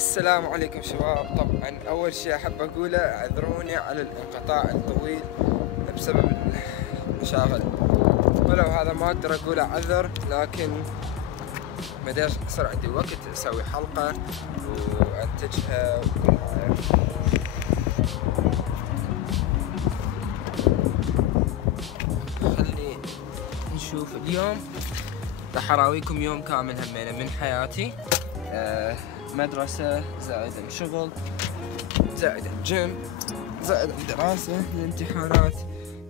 السلام عليكم شباب. طبعا اول شيء احب اقوله اعذروني على الانقطاع الطويل بسبب المشاغل، ولو هذا ما اقدر اقوله عذر، لكن ما ادري صار عندي وقت اسوي حلقة وانتجها وكلها. خلي نشوف اليوم راح اراويكم يوم كامل همينة من حياتي. مدرسة زائد شغل زائد الجيم زائد الدراسة الامتحانات،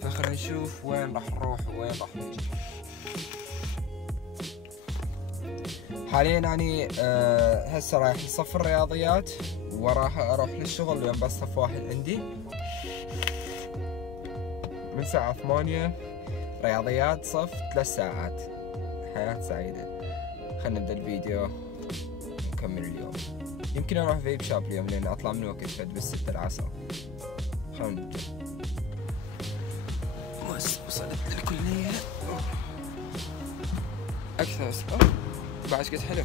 فخلينا نشوف وين راح نروح وين راح نجي. حاليا يعني هسه رايح لصف الرياضيات وراها اروح للشغل لان بس صف واحد عندي من الساعة 8 رياضيات صف 3 ساعات. حياة سعيدة. خلينا نبدأ الفيديو نكمل اليوم. يمكن اروح فيب شاب اليوم لان اطلع من وقت فد بالستة العصر. خلينا نبدأ. بس وصلت للكلية اكثر بعد قد حلو.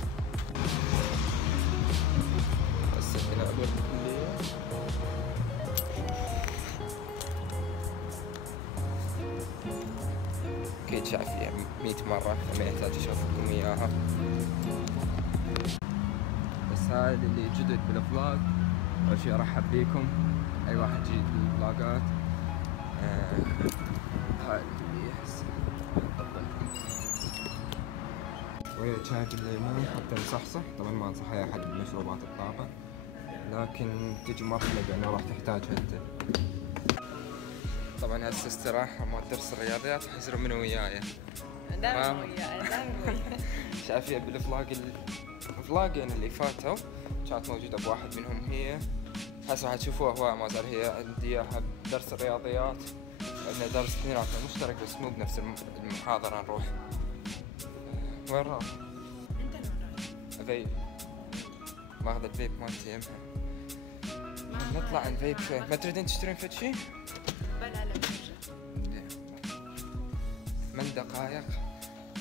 بس هنا اقول الكلية اكيد شايف فيها 100 مرة فما يحتاج اشوفكم اياها. بس هذا اللي جدد بالفلوج، اول شي ارحب بيكم اي واحد جديد بالفلوجات. هاي اللي هسه شوية شاي بالليمون حتى نصحصح. طبعا ما انصح اي احد بمشروبات الطاقة، لكن تجي مرحلة بانه راح تحتاجها انت. طبعا هسه استراحة مال درس الرياضيات راح يصيروا من وياي. دائما وياي. شايفين بالفلاجين اللي فاتوا كانت موجودة بواحد منهم هي. هسه راح تشوفوها هواي ما زال هي عندي اياها بدرس الرياضيات. عندنا درس اثنيناتنا مشترك بس مو بنفس المحاضرة نروح. وين راح؟ انت وين رايح؟ فيب. ماخذ الفيب مالتي يمها. نطلع عن فيب شوي. ما تريدين تشترين فد شي؟ بلا لا برجع. من دقائق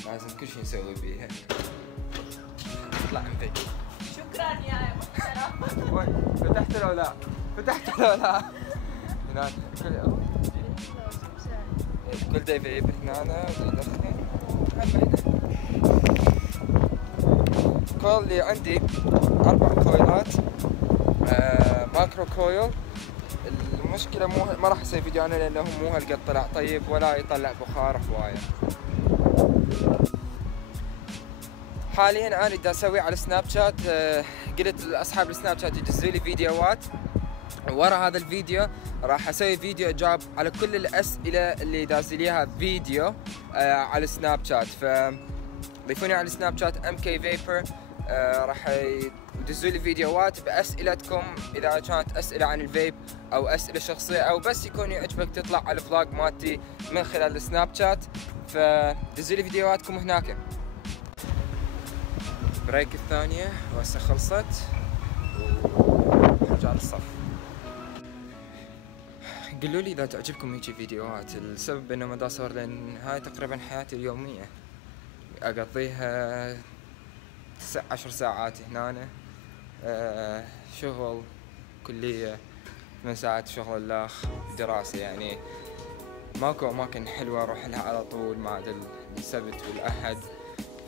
لازم كل شي نسوي بيها. نطلع عن فيب. شكرا يا محترم. وين؟ فتحت لو لا؟ فتحت لو لا؟ هناك كل داي فيب هنا يدخن. كل اللي عندي 4 كويلات ماكرو كويل. المشكلة ما راح اسوي فيديو عنه لانه مو هالقد طلع طيب ولا يطلع بخار هواية. حاليا انا دا اسوي على سناب شات. قلت لاصحاب السناب شات يدزوا لي فيديوهات. ورا هذا الفيديو راح اسوي فيديو اجاب على كل الاسئلة اللي داز لي اياها فيديو على سناب شات. ضيفوني على سناب شات MK Vapor. راح يدزوا لي فيديوهات باسئلتكم اذا كانت اسئله عن الفيب او اسئله شخصيه او بس يكون يعجبك تطلع على الفلوج مالتي من خلال السناب شات، فدزوا لي فيديوهاتكم هناك. بريك الثانيه وهسه خلصت ورجع للصف. قولوا لي اذا تعجبكم هيجي فيديوهات. السبب انه ما دا اصور لان هاي تقريبا حياتي اليوميه اقضيها 10 ساعات هنا. شغل كلية 8 ساعات شغل الاخ دراسة، يعني ماكو اماكن حلوة اروح لها على طول ما عدا السبت والاحد.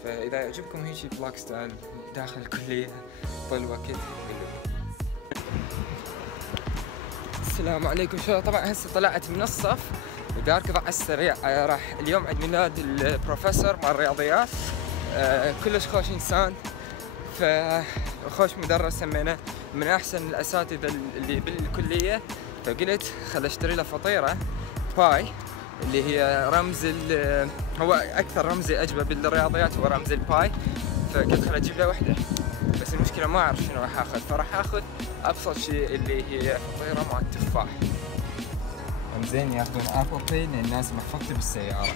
فاذا يعجبكم هيجي فلوج ستايل داخل الكلية طول الوقت. السلام عليكم شباب. طبعا هسه طلعت من الصف وداركض على السريع. راح اليوم عيد ميلاد البروفيسور مال الرياضيات. كلش خوش انسان، فخوش مدرس سمينا من احسن الاساتذه اللي بالكليه. فقلت خل اشتري له فطيره باي اللي هي رمز هو اكثر رمز يعجبه بالرياضيات هو رمز الباي. فقلت خل اجيب له وحده، بس المشكله ما اعرف شنو راح اخذ. فراح اخذ ابسط شيء اللي هي فطيره مع التفاح. زين ياخذون ابل باي لان لازم احطه بالسياره.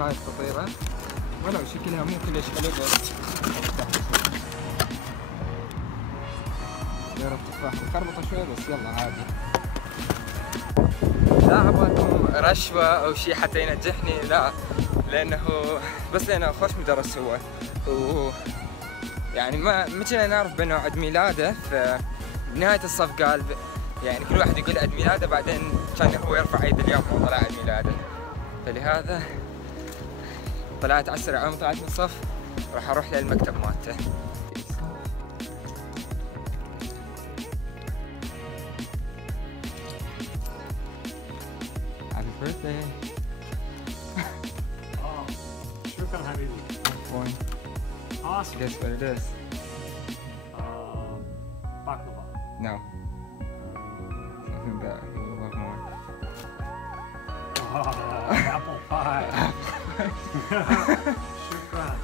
هاي الفطيره ولو شكلها مو كلش حلو بس جرب تفاح مخربطه شوي بس يلا عادي. لا ابغاكم رشوه او شيء حتى ينجحني، لا، لانه بس لانه خوش مدرس هو يعني ما كنا نعرف بأنه عيد ميلاده، فبنهاية الصف قال يعني كل واحد يقول عيد ميلاده، بعدين كان هو يرفع يد اليوم وطلع عيد ميلاده، فلهذا طلعت على السريع. يوم طلعت من الصف راح اروح للمكتب مالته. Happy birthday. Oh, شكرا حبيبي. Awesome. Guess what it is? Baklava. No. Something that you love more. Apple pie. Shukran.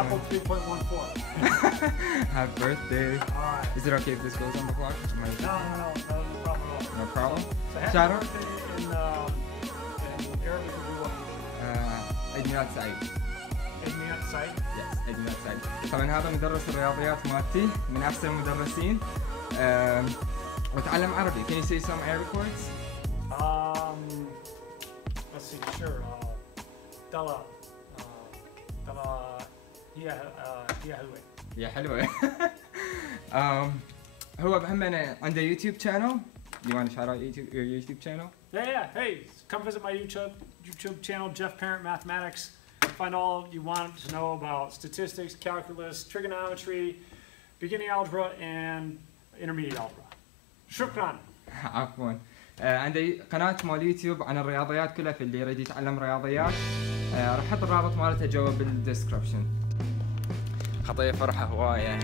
Apple 3.14. Happy birthday. Alright. Is it okay if this goes on the vlog? No problem at all. No problem? So happy Shout out. birthday in Arabic would be what? عيد ميلاد سعيد. عيد ميلاد سعيد. Yes, عيد ميلاد سعيد. طبعا هذا مدرس الرياضيات مالتي من احسن المدرسين. وتعلم عربي. Can you say some Arabic words? Let's see, sure. Dala. هي حلوة. يا حلوة. هو بهمنا عنده يوتيوب channel. You want to shout out your YouTube channel? Yeah. Hey, come visit my YouTube channel, Jeff Parent Mathematics. Find all you want to know about statistics, calculus, trigonometry, beginning algebra, and intermediate algebra. Shukran. عفوا. عندي قناة مال يوتيوب عن الرياضيات كلها، في اللي يريد يتعلم رياضيات راح احط الرابط مالته جوا بالديسكربشن. خطيه فرحه هوايه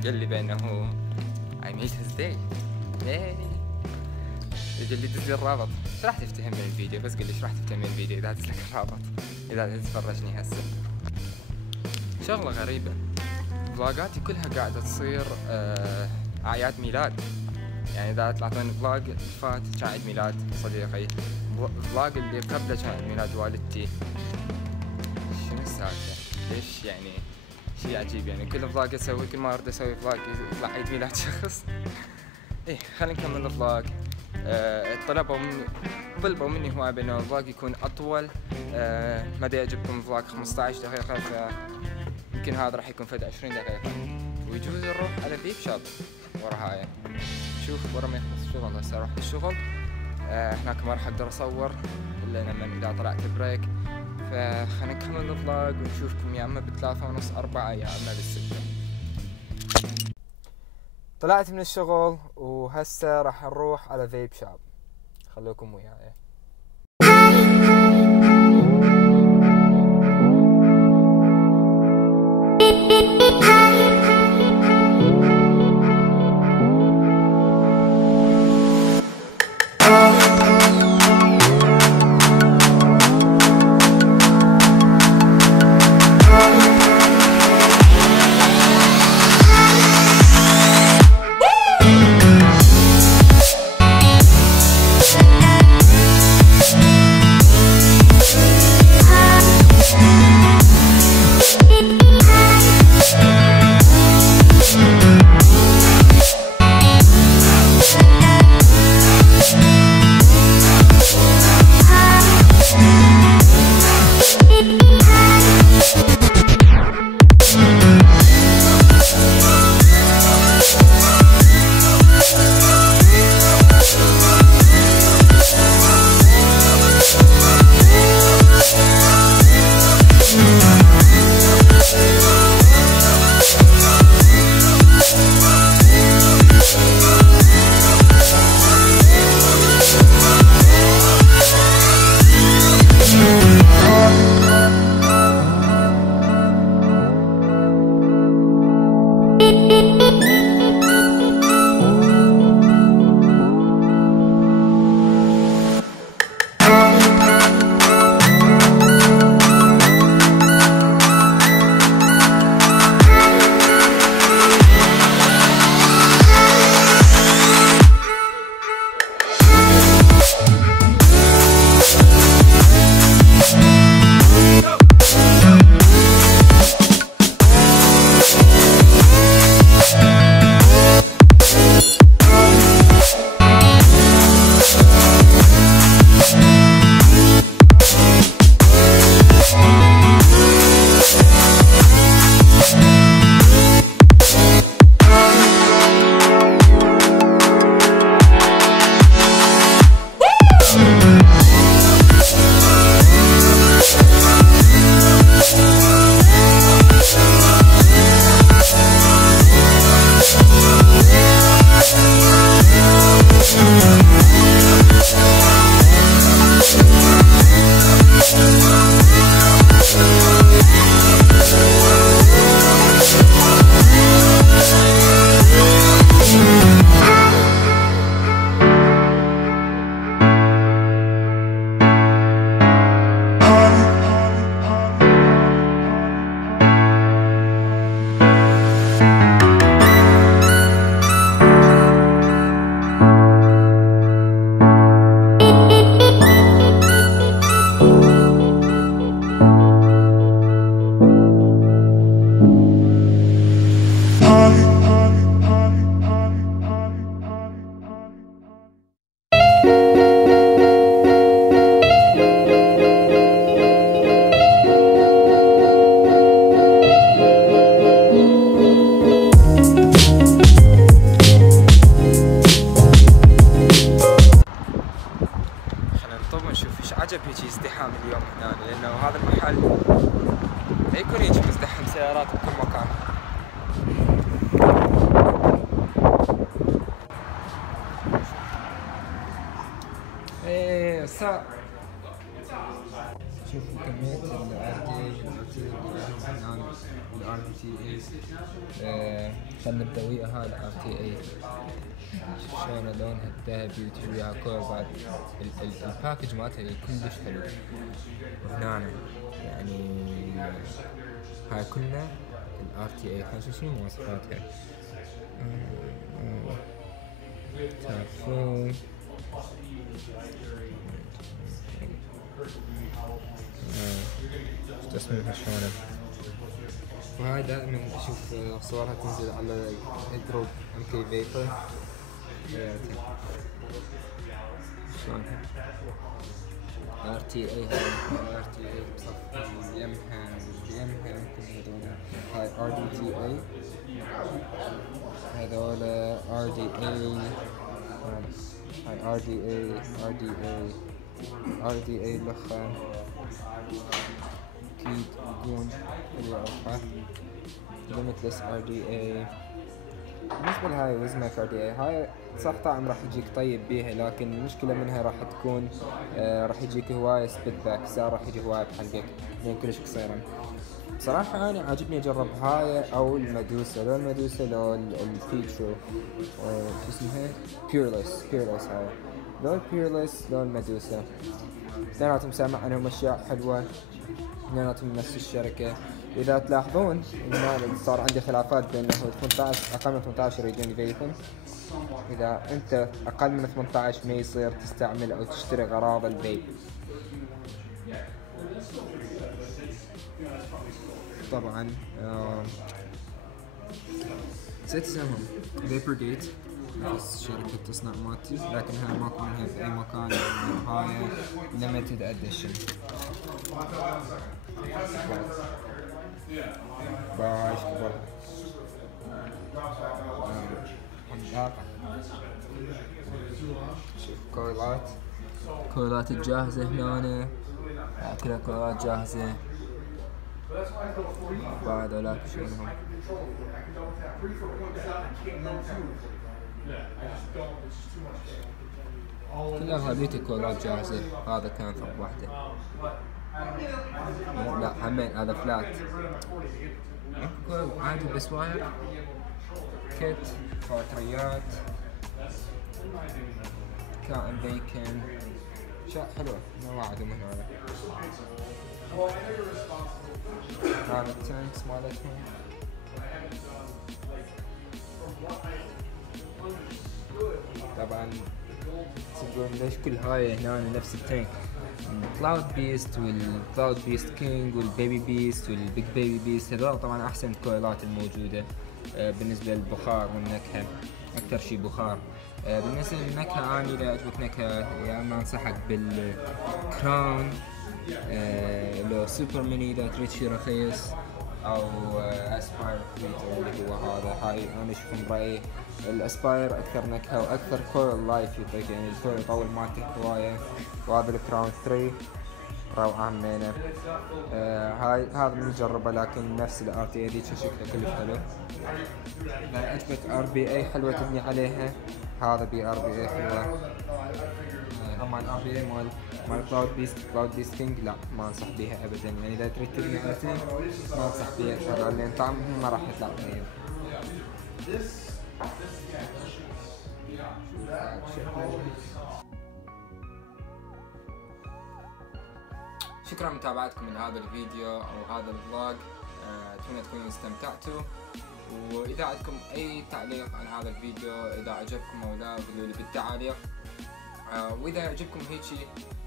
وقال لي بانه I made his day. قال لي دز لي الرابط. ايش راح تفتهم من الفيديو؟ بس قل لي ايش راح تفتهم من الفيديو اذا دز لك الرابط، اذا تفرجني هسه. شغله غريبه، فلوجاتي كلها قاعده تصير اعياد ميلاد. يعني اذا طلعتوني فلوج فات كان عيد ميلاد صديقي، فلوج اللي قبله كان عيد ميلاد والدتي. شنو السالفه؟ ليش يعني شيء عجيب يعني كل فلوج اسوي، كل ما اريد اسوي فلوج يطلع عيد ميلاد شخص. ايه خلينا نكمل الفلوج. طلبوا مني هواي بانه الفلوج يكون اطول، ما ادري اجيبكم فلوج 15 دقيقة، فيمكن هذا راح يكون فد 20 دقيقة، ويجوز نروح على فيب شوب ورا هاي. شوف ورا ما يخلص الشغل هسه اروح للشغل. هناك ما راح اقدر اصور الا لما اذا طلعت بريك، فخلينا نكمل الفلوج ونشوفكم يا اما ب3:30 4 يا اما ب6. طلعت من الشغل وهسه راح نروح على فيب شوب، خلوكم وياي. مساء. شوفوا كمية ال RTA خلنا نبدأ ويا هذا RTA شلون لونها الذهبي وتجي وياها كوربات. الباكج مالتها كلش حلو. وهنا يعني هاي كلها ال RTA. خلينا نشوف شنو مواصفاتها. تعرفون تصميمها شلون. وهاي دائما اشوف صورها تنزل على الجروب MK Vapor شلونها RTA. هاي RTA بصف يمها هاي RDTA. هذول RDA. هاي RDA لخا أكيد يكون الوقفة limitless RDA. بالنسبة لهاي وزنك RDA هاي صح طعم راح يجيك طيب بيها، لكن المشكلة منها راح تكون راح يجيك هواية سبيت باك، السعر راح يجي هواية بحلقك لأن كلش قصيرة. بصراحة أنا عاجبني أجرب هاي أو المدوسة. لو المدوسة لو الفيتشر شو اسمها بيرلس. هاي لو البيرلس لو المدوسة اثنيناتهم سامع عنهم أشياء حلوة، اثنيناتهم من نفس الشركة. إذا تلاحظون إن صار عندي خلافات بين 18 أقل من 18 يريدون يفيبون. إذا أنت أقل من 18 ما يصير تستعمل أو تشتري أغراض الفيب. طبعا نسيت اسمهم فيبر جيت، نفس شركة تصنع مالتي، لكن هاي ماكو منها بأي مكان. هاي limited edition. باش كبر شوف كويلات الجاهزة هنا، كلها كويلات جاهزة. بعد هذولاك شنهم كلها غالبية كويلات جاهزة. هذا كان ثب واحدة، لا همين هذا فلات. كويل عادي بس واير كيت بطاريات كائن بيكن شيء حلو ما وعدوا من هذا. هذا التانكس مالتهم طبعا تقولون ليش كل هاي هنا نفس التانك. كلاود بيست والكلاود بيست كينج والبيبي بيست والبيج بيبي بيست هذول طبعا احسن الكويلات الموجودة بالنسبة للبخار والنكهة. اكثر شي بخار. بالنسبة للنكهة اني اذا عجبك نكهة يا اما انصحك بالكراون لو سوبر ميني اذا تريد شي رخيص، او اسباير كريتر اللي هو هذا. هاي انا اشوف من رايي الاسباير اكثر نكهه واكثر كورل لايف يعطيك، يعني الكورل يطول مالته هوايه. وهذا الكراون 3 روعه همينه. هاي هذا من نجربه، لكن نفس الار تي اي ذيك شكلها كلش حلو. اذا عجبك ار بي اي حلوه تبني عليها، هذا بي ار بي اي حلوه. اما الار بي اي مال كلاود بيست كينج لا ما انصح بيها ابدا. يعني اذا تريد تبني عليها ما انصح بيها لان طعمهم ما راح يطلع طيب. شكرا لمتابعتكم من هذا الفيديو او هذا الفلوج. اتمنى تكونوا استمتعتوا، واذا عندكم اي تعليق عن هذا الفيديو اذا عجبكم او لا قولوا لي بالتعاليق. واذا يعجبكم هيجي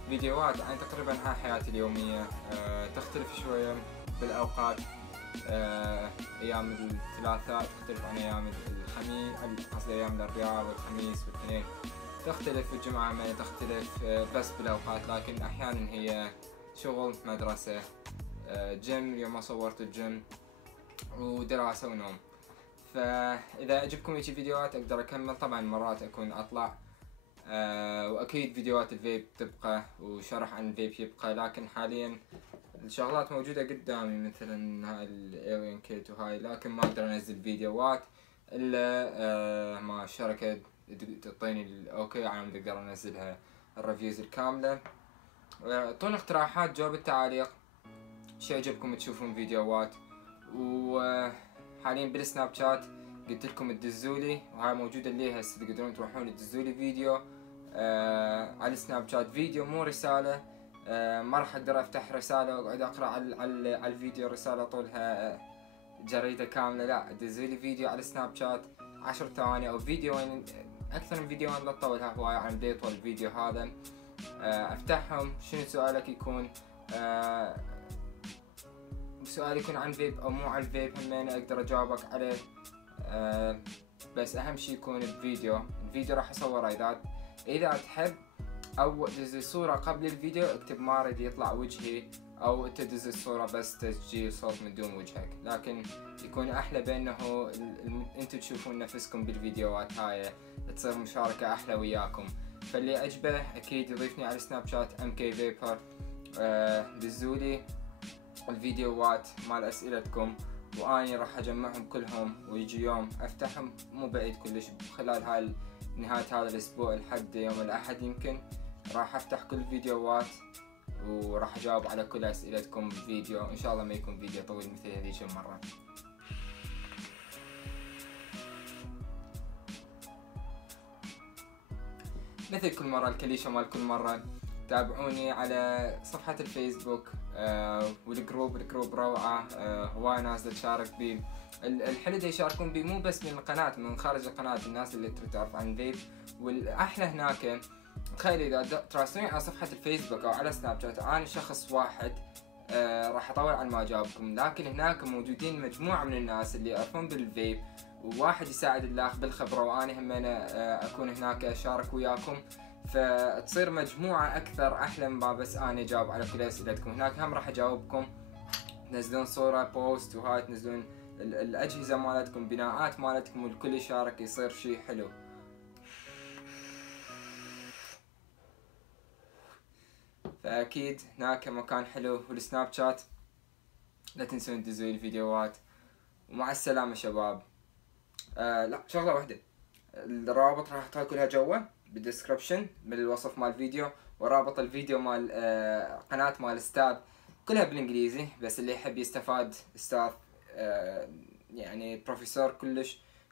فيديوهات عن تقريبا هاي حياتي اليومية، تختلف شوية بالاوقات. ايام الثلاثاء تختلف عن ايام الخميس، قصدي ايام الاربعاء والخميس والاثنين تختلف، والجمعة ما تختلف بس بالاوقات، لكن احيانا هي شغل، مدرسة، جيم. اليوم ما صورت الجيم، ودراسة ونوم. فاذا يعجبكم هيجي فيديوهات اقدر اكمل. طبعا مرات اكون اطلع واكيد فيديوهات الفيب تبقى وشرح عن الفيب يبقى، لكن حاليا الشغلات موجودة قدامي مثلا هاي الالين كيت وهاي، لكن ما اقدر انزل فيديوهات الا ما الشركة تعطيني الاوكي على ما اقدر انزلها الريفيوز الكاملة. اعطونا اقتراحات جوا بالتعاليق، شو يعجبكم تشوفون فيديوهات. وحاليا بالسناب شات قلت لكم تدزولي، وهاي موجودة اللي هسه تقدرون تروحون تدزولي فيديو على السناب شات، فيديو مو رسالة. ما راح اقدر افتح رسالة واقعد اقرا على الفيديو رسالة طولها جريدة كاملة، لا دزولي فيديو على السناب شات 10 ثواني او فيديوين، اكثر من فيديوين لا تطولها هواية عن بدي يطول الفيديو هذا. افتحهم، شنو سؤالك يكون؟ سؤال يكون عن فيب او مو عن فيب همين اقدر اجاوبك عليه. بس اهم شي يكون بفيديو. الفيديو راح اصوره اذا تحب، او دز الصورة قبل الفيديو اكتب ما اريد يطلع وجهي، او انت دز الصورة بس تسجيل صوت من دون وجهك، لكن يكون احلى بانه انتو تشوفون نفسكم بالفيديوهات هاي، تصير مشاركة احلى وياكم. فاللي عجبه اكيد يضيفني على سناب شات MK_Vapor، دزولي الفيديوهات مال اسئلتكم واني راح اجمعهم كلهم، ويجي يوم افتحهم مو بعيد كلش، خلال هاي نهاية هذا الاسبوع لحد يوم الاحد يمكن راح افتح كل الفيديوهات وراح اجاوب على كل اسئلتكم بفيديو، ان شاء الله ما يكون فيديو طويل مثل هذيك المرة. مثل كل مرة الكليشة مال كل مرة، تابعوني على صفحة الفيسبوك والجروب روعة، هواي ناس تشارك بيه. الحلو دا يشاركون بيه مو بس من القناة، من خارج القناة، الناس اللي تريد تعرف عن فيب. والأحلى هناك تخيل إذا تراسلوني على صفحة الفيسبوك أو على سناب شات، أنا شخص واحد راح أطول عن ما أجاوبكم، لكن هناك موجودين مجموعة من الناس اللي يعرفون بالفيب، وواحد يساعد الآخر بالخبرة، وأنا همينة أكون هناك أشارك وياكم، فتصير مجموعة أكثر أحلى ما بس أنا أجاوب على كل أسئلتكم. هناك هم راح أجاوبكم، تنزلون صورة بوست وهاي، تنزلون الأجهزة مالتكم، بناءات مالتكم، والكل يشارك، يصير شي حلو. فأكيد هناك مكان حلو، والسناب شات لا تنسون تدزون الفيديوهات. ومع السلامة شباب. لا شغلة واحدة، الروابط راح احطها كلها جوا بالديسكربشن بالوصف مال الفيديو، ورابط الفيديو مال قناة مال استاذ كلها بالانجليزي، بس اللي يحب يستفاد استاذ يعني بروفيسور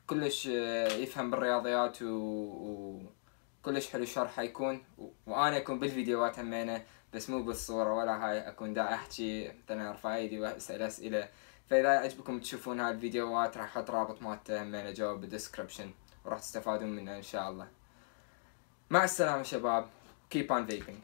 كلش يفهم بالرياضيات وكلش حلو شرحه يكون، وانا اكون بالفيديوهات همينه، بس مو بالصورة ولا هاي، اكون دا احكي مثلا ارفع ايدي واسأل اسئلة. فاذا عجبكم تشوفون هاي الفيديوهات راح احط رابط مالته همينه جوا بالديسكربشن، وراح تستفادون منه ان شاء الله. مع السلامة شباب. keep on vaping.